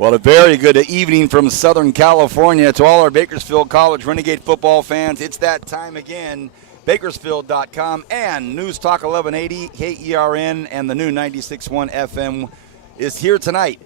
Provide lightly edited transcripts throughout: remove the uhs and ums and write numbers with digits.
Well, a very good evening from Southern California to all our Bakersfield College Renegade football fans. It's that time again. Bakersfield.com and News Talk 1180, KERN, and the new 96.1 FM is here tonight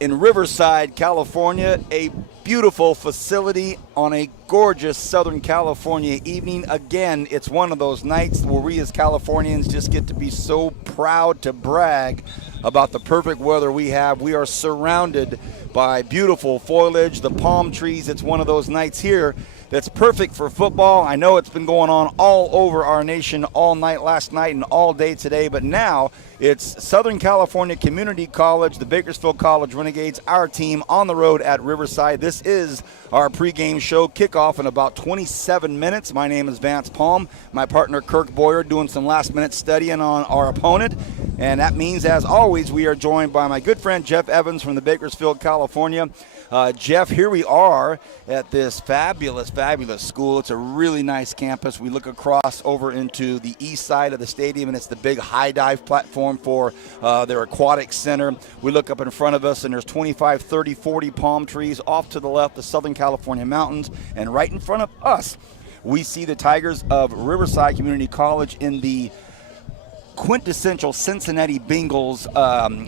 in Riverside, California, a beautiful facility on a gorgeous Southern California evening. Again, it's one of those nights where we as Californians just get to be so proud to brag about the perfect weather we have. We are surrounded by beautiful foliage, the palm trees. It's one of those nights here that's perfect for football. I know it's been going on all over our nation all night last night and all day today, but now it's Southern California Community College, the Bakersfield College Renegades, our team on the road at Riverside. This is our pregame show, kickoff in about 27 minutes. My name is Vance Palm. My partner Kirk Boyer doing some last-minute studying on our opponent. And that means, as always, we are joined by my good friend Jeff Evans from the Bakersfield, California. Jeff, here we are at this fabulous school. It's a really nice campus. We look across over into the east side of the stadium, and it's the big high dive platform for their aquatic center. We look up in front of us, and there's 25, 30, 40 palm trees. Off to the left, the Southern California mountains, and right in front of us, we see the Tigers of Riverside Community College in the quintessential Cincinnati Bengals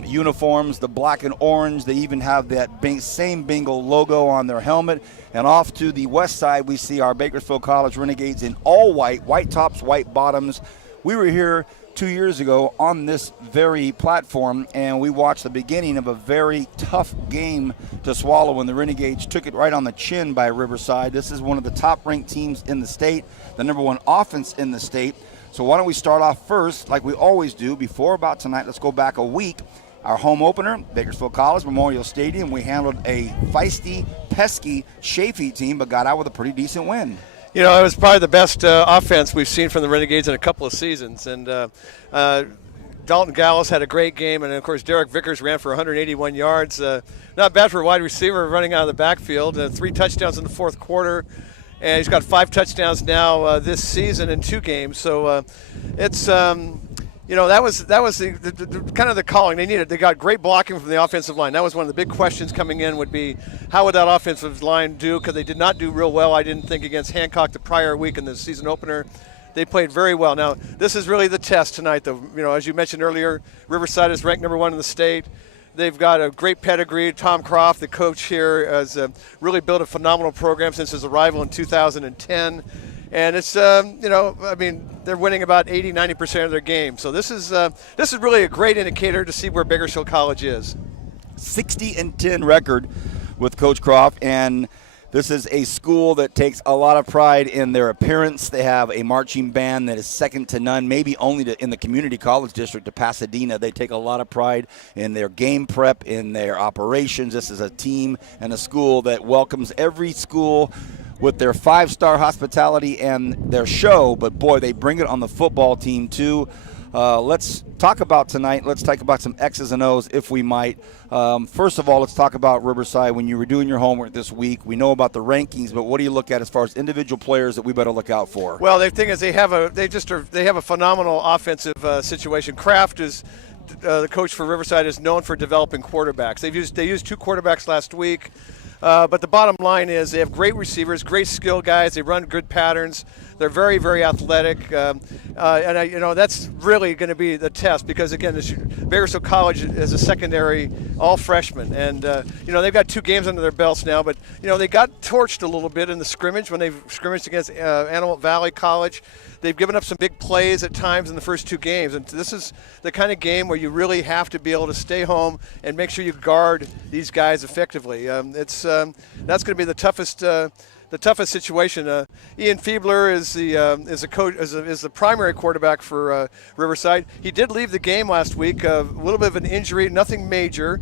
uniforms, the black and orange. They even have that same Bengal logo on their helmet. And off to the west side, we see our Bakersfield College Renegades in all white tops, white bottoms. We were here 2 years ago on this very platform, and we watched the beginning of a very tough game to swallow when the Renegades took it right on the chin by Riverside. This is one of the top-ranked teams in the state, the number one offense in the state. So why don't we start off first, like we always do, before about tonight. Let's go back a week. Our home opener, Bakersfield College Memorial Stadium. We handled a feisty, pesky Chaffee team, but got out with a pretty decent win. You know, it was probably the best offense we've seen from the Renegades in a couple of seasons. And Dalton Gallis had a great game, and, of course, Derek Vickers ran for 181 yards. Not bad for a wide receiver running out of the backfield. 3 touchdowns in the fourth quarter. And he's got 5 touchdowns now this season in 2 games. So it's that was the kind of the calling they needed. They got great blocking from the offensive line. That was one of the big questions coming in would be how would that offensive line do, because they did not do real well, I didn't think, against Hancock the prior week in the season opener. They played very well. Now, this is really the test tonight, though. You know, as you mentioned earlier, Riverside is ranked number 1 in the state. They've got a great pedigree. Tom Croft, the coach here, has really built a phenomenal program since his arrival in 2010. And it's, they're winning about 80, 90% of their games. So this is really a great indicator to see where Bakersfield College is. 60-10 record with Coach Croft, and this is a school that takes a lot of pride in their appearance. They have a marching band that is second to none, maybe only in the community college district of Pasadena. They take a lot of pride in their game prep, in their operations. This is a team and a school that welcomes every school with their 5-star hospitality and their show. But, boy, they bring it on the football team, too. Let's talk about tonight. Let's talk about some X's and O's, if we might. First of all, let's talk about Riverside. When you were doing your homework this week, we know about the rankings, but what do you look at as far as individual players that we better look out for? Well, the thing is they have a phenomenal offensive situation. Kraft is the coach for Riverside, is known for developing quarterbacks. They used 2 quarterbacks last week. But the bottom line is they have great receivers, great skill guys. They run good patterns. They're very, very athletic. That's really going to be the test because, again, Bakersfield College is a secondary all freshmen. And, they've got 2 games under their belts now. But, they got torched a little bit in the scrimmage when they've scrimmaged against Antelope Valley College. They've given up some big plays at times in the first 2 games. And this is the kind of game where you really have to be able to stay home and make sure you guard these guys effectively. That's going to be the toughest situation. Ian Fiebler is the primary quarterback for Riverside. He did leave the game last week. A little bit of an injury, nothing major.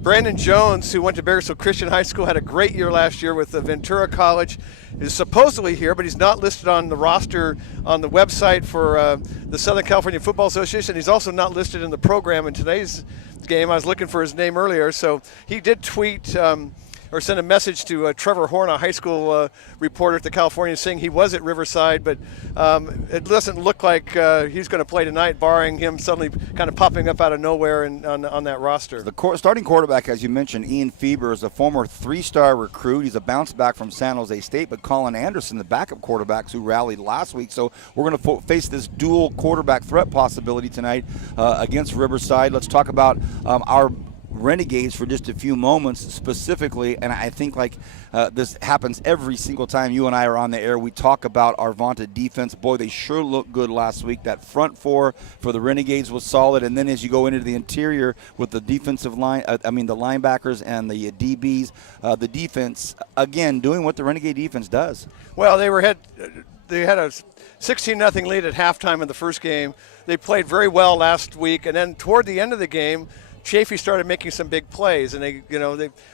Brandon Jones, who went to Bakersfield Christian High School, had a great year last year with Ventura College, is supposedly here, but he's not listed on the roster on the website for the Southern California Football Association. He's also not listed in the program in today's game. I was looking for his name earlier. So he did tweet sent a message to Trevor Horn, a high school reporter at the Californian, saying he was at Riverside, but it doesn't look like he's going to play tonight, barring him suddenly kind of popping up out of nowhere on that roster. The starting quarterback, as you mentioned, Ian Feber, is a former 3-star recruit. He's a bounce back from San Jose State, but Colin Anderson, the backup quarterbacks who rallied last week. So we're going to face this dual quarterback threat possibility tonight against Riverside. Let's talk about our Renegades for just a few moments specifically, and I think this happens every single time you and I are on the air. We talk about our vaunted defense. Boy, they sure looked good last week. That front four for the Renegades was solid, and then as you go into the interior with the defensive line, the linebackers and the DBs, the defense, again, doing what the Renegade defense does. Well, they had a 16-0 lead at halftime in the first game. They played very well last week, and then toward the end of the game, Chafee started making some big plays, and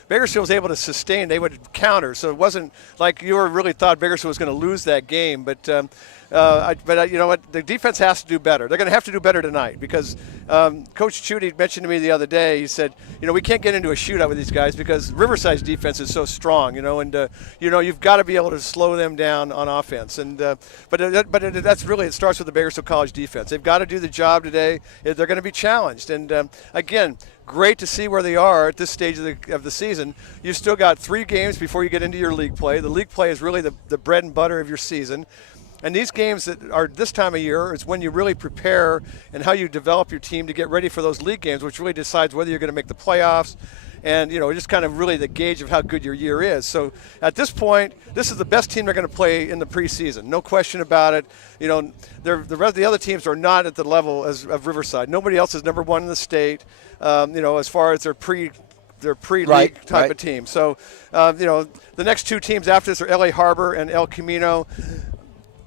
Bakersfield was able to sustain. They would counter, so it wasn't like you really thought Bakersfield was going to lose that game. But you know what? The defense has to do better. They're going to have to do better tonight because Coach Chudy mentioned to me the other day. He said, we can't get into a shootout with these guys because Riverside's defense is so strong. And you've got to be able to slow them down on offense. And that's really, it starts with the Bakersfield College defense. They've got to do the job today. They're going to be challenged. And again, great to see where they are at this stage of the season. You've still got 3 games before you get into your league play. The league play is really the bread and butter of your season. And these games that are this time of year is when you really prepare and how you develop your team to get ready for those league games, which really decides whether you're going to make the playoffs. And, just kind of really the gauge of how good your year is. So at this point, this is the best team they're going to play in the preseason. No question about it. The rest of the other teams are not at the level of Riverside. Nobody else is number 1 in the state, as far as their pre-league type of team. So, the next 2 teams after this are LA Harbor and El Camino.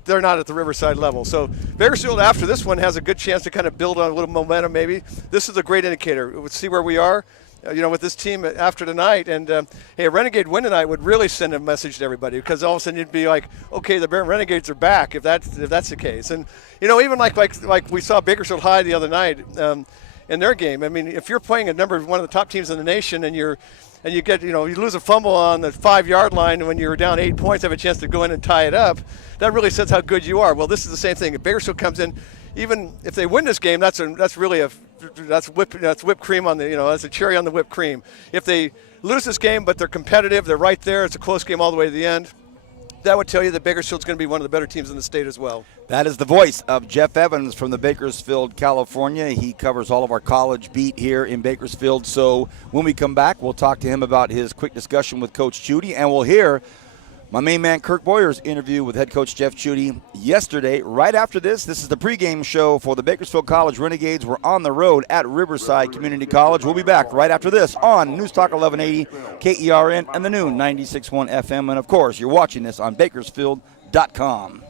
They're not at the Riverside level. So Bakersfield after this one has a good chance to kind of build on a little momentum maybe. This is a great indicator. We'll see where we are, with this team after tonight. And, a Renegade win tonight would really send a message to everybody because all of a sudden you'd be like, okay, the Renegades are back if that's the case. And, even like we saw Bakersfield High the other night in their game. I mean, if you're playing one of the top teams in the nation and you lose a fumble on the 5-yard line and when you're down 8 points, have a chance to go in and tie it up, that really says how good you are. Well, this is the same thing. If Bakersfield comes in, even if they win this game, that's whipped cream on that's a cherry on the whipped cream. If they lose this game, but they're competitive, they're right there, it's a close game all the way to the end, that would tell you that Bakersfield's going to be one of the better teams in the state as well. That is the voice of Jeff Evans from the Bakersfield, California. He covers all of our college beat here in Bakersfield. So when we come back, we'll talk to him about his quick discussion with Coach Chudy, and we'll hear my main man Kirk Boyer's interview with head coach Jeff Chudy yesterday. Right after this is the pregame show for the Bakersfield College Renegades. We're on the road at Riverside Community College. We'll be back right after this on News Talk 1180, KERN, and the new 96.1 FM. And, of course, you're watching this on Bakersfield.com.